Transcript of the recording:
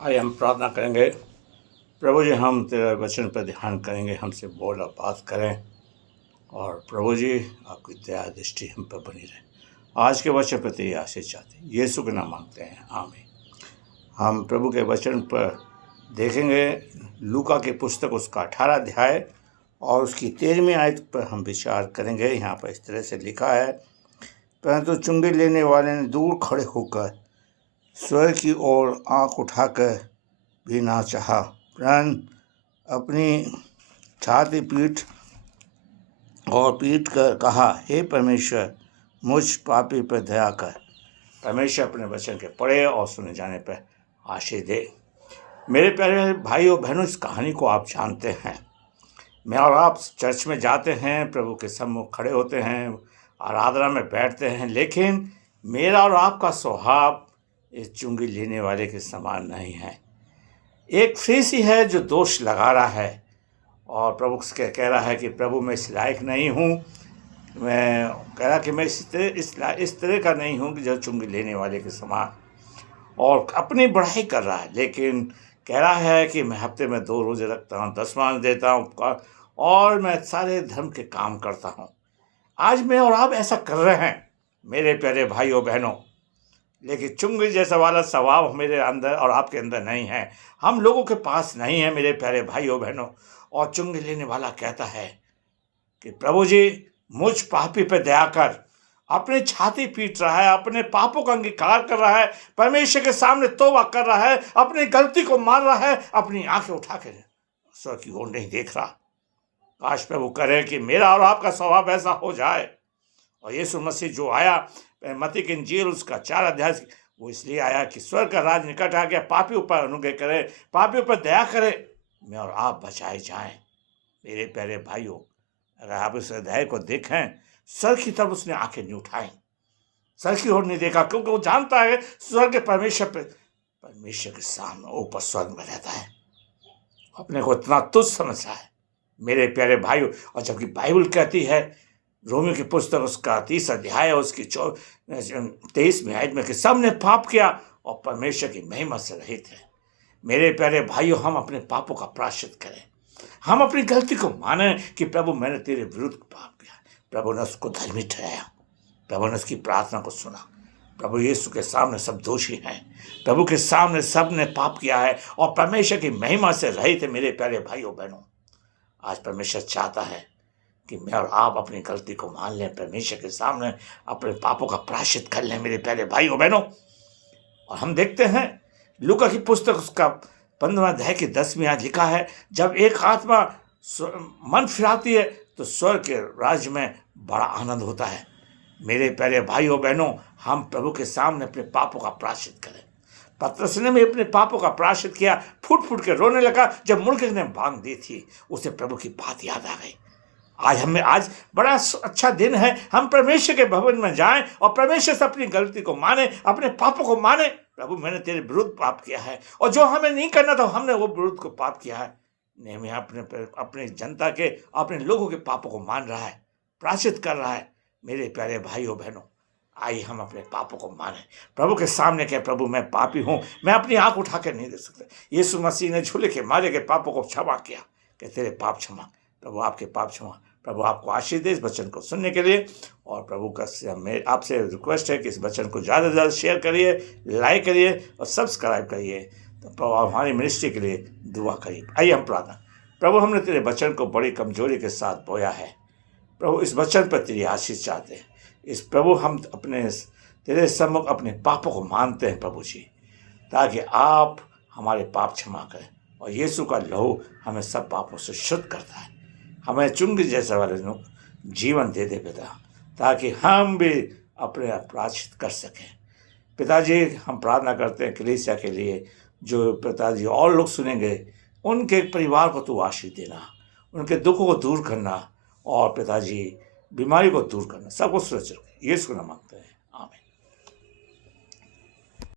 आइए हम प्रार्थना करेंगे। प्रभु जी, हम तेरे वचन पर ध्यान करेंगे, हमसे बोल और बात करें। और प्रभु जी, आपकी दया दृष्टि हम पर बनी रहे। आज के वचन पर तेरी आशीष चाहते हैं, यीशु के नाम मांगते हैं, आमीन। हम प्रभु के वचन पर देखेंगे लूका की पुस्तक उसका 18 अध्याय और उसकी 13वीं आयत पर हम विचार करेंगे। यहाँ पर इस तरह से लिखा है, परंतु चुंगी लेने वाले ने दूर खड़े होकर स्वर्ग की ओर आंख उठाकर भी ना चाहा, वरन अपनी छाती पीट कर कहा, हे परमेश्वर, मुझ पापी पर दया कर। परमेश्वर अपने वचन के पढ़े और सुने जाने पर आशीष दे। मेरे प्यारे भाइयों बहनों, इस कहानी को आप जानते हैं। मैं और आप चर्च में जाते हैं, प्रभु के सम्मुख खड़े होते हैं, आराधना में बैठते हैं, लेकिन मेरा और आपका स्वभाव इस चुंगी लेने वाले के समान नहीं है। एक फरीसी है जो दोष लगा रहा है और प्रभु से कह रहा है कि प्रभु मैं इस लायक नहीं हूँ, मैं कह रहा कि मैं इस तरह का नहीं हूँ कि जो चुंगी लेने वाले के समान, और अपनी बढ़ाई कर रहा है। लेकिन कह रहा है कि मैं हफ्ते में 2 रोज़े रखता हूँ, 10वां देता हूँ और मैं सारे धर्म के काम करता हूँ। आज मैं और आप ऐसा कर रहे हैं मेरे प्यारे भाइयों बहनों, लेकिन चुंगी जैसा वाला स्वभाव मेरे अंदर और आपके अंदर नहीं है, हम लोगों के पास नहीं है मेरे प्यारे भाइयों बहनों। और चुंगी लेने वाला कहता है कि प्रभु जी, मुझ पापी पे दया कर। अपनी छाती पीट रहा है, अपने पापों का अंगीकार कर रहा है, परमेश्वर के सामने तौबा कर रहा है, अपनी गलती को मान रहा है, अपनी आंखें उठा के स्वर्ग की ओर नहीं देख रहा। काश प्रभु करे कि मेरा और आपका स्वभाव ऐसा हो जाए। और यीशु मसीह जो आया, मत्ती की इंजील उसका 4 अध्याय, वो इसलिए आया कि स्वर्ग का राज निकट आ गया, पापी ऊपर अनुग्रह करे, पापी ऊपर दया करे, मैं और आप बचाए जाएं। मेरे प्यारे भाइयों, अगर आप इस अध्याय को देखें, स्वर्ग की तरफ उसने आंखें नहीं उठाई, स्वर्ग की ओर नहीं देखा, क्योंकि वो जानता है स्वर्ग के परमेश्वर के सामने ऊपर स्वर्ग में रहता है, अपने को इतना तुच्छ समझता है मेरे प्यारे भाइयों। और जबकि बाइबल कहती है, रोमियो की पुस्तक उसका 30 अध्याय उसकी 23वीं आयत में, कि सबने पाप किया और परमेश्वर की महिमा से रहित है। मेरे प्यारे भाइयों, हम अपने पापों का प्रायश्चित करें, हम अपनी गलती को माने कि प्रभु मैंने तेरे विरुद्ध पाप किया। प्रभु ने उसको धर्मी ठहराया, प्रभु ने उसकी प्रार्थना को सुना। प्रभु यीशु के सामने सब दोषी हैं, प्रभु के सामने सब ने पाप किया है और परमेश्वर की महिमा से रहित है। मेरे प्यारे भाइयों बहनों, आज परमेश्वर चाहता है कि मैं और आप अपनी गलती को मान लें, परमेश्वर के सामने अपने पापों का प्रायश्चित कर लें मेरे प्यारे भाइयों बहनों। और हम देखते हैं लूका की पुस्तक उसका 15वां अध्याय की 10वीं आयत लिखा है, जब एक आत्मा मन फिराती है तो स्वर्ग के राज्य में बड़ा आनंद होता है। मेरे प्यारे भाइयों बहनों, हम प्रभु के सामने अपने पापों का प्रायश्चित करें। पतरस ने भी अपने पापों का प्रायश्चित किया, फूट फूट के रोने लगा जब मुर्गे ने बांध दी थी, उसे प्रभु की बात याद आ गई। आज बड़ा अच्छा दिन है, हम परमेश्वर के भवन में जाएं और परमेश्वर से अपनी गलती को माने, अपने पापों को माने। प्रभु मैंने तेरे विरुद्ध पाप किया है, और जो हमें नहीं करना था हमने वो विरुद्ध को पाप किया है। नेहमिया अपने जनता के, अपने लोगों के पापों को मान रहा है, प्रायश्चित कर रहा है। मेरे प्यारे भाइयों बहनों, आइए हम अपने पापों को माने, प्रभु के सामने कहें, प्रभु मैं पापी हूँ, मैं अपनी आंख उठा कर नहीं देख सकता। यीशु मसीह ने झूले के मारे के पापों को क्षमा किया कि तेरे पाप क्षमा, प्रभु आपके पाप क्षमा। प्रभु आपको आशीष दे इस वचन को सुनने के लिए। और प्रभु का आपसे रिक्वेस्ट है कि इस वचन को ज़्यादा से ज़्यादा शेयर करिए, लाइक करिए और सब्सक्राइब करिए। तो प्रभु हमारी मिनिस्ट्री के लिए दुआ करिए। आइए हम प्रार्थना। प्रभु, हमने तेरे वचन को बड़ी कमजोरी के साथ बोया है। प्रभु इस वचन पर तेरी आशीष चाहते हैं। इस प्रभु हम अपने तेरे सम्मुख अपने पापों को मानते हैं प्रभु जी, ताकि आप हमारे पाप क्षमा करें। और यीशु का लहू हमें सब पापों से शुद्ध करता है। हमें चुंगी जैसे वाले जीवन दे दे पिता, ताकि हम भी अपने प्रायश्चित कर सकें। पिताजी, हम प्रार्थना करते हैं कलीसिया के लिए, जो पिताजी और लोग सुनेंगे, उनके परिवार को तू आशीष देना, उनके दुखों को दूर करना, और पिताजी बीमारी को दूर करना, सबको सुरक्षित रखें। यीशु का नाम मांगते हैं।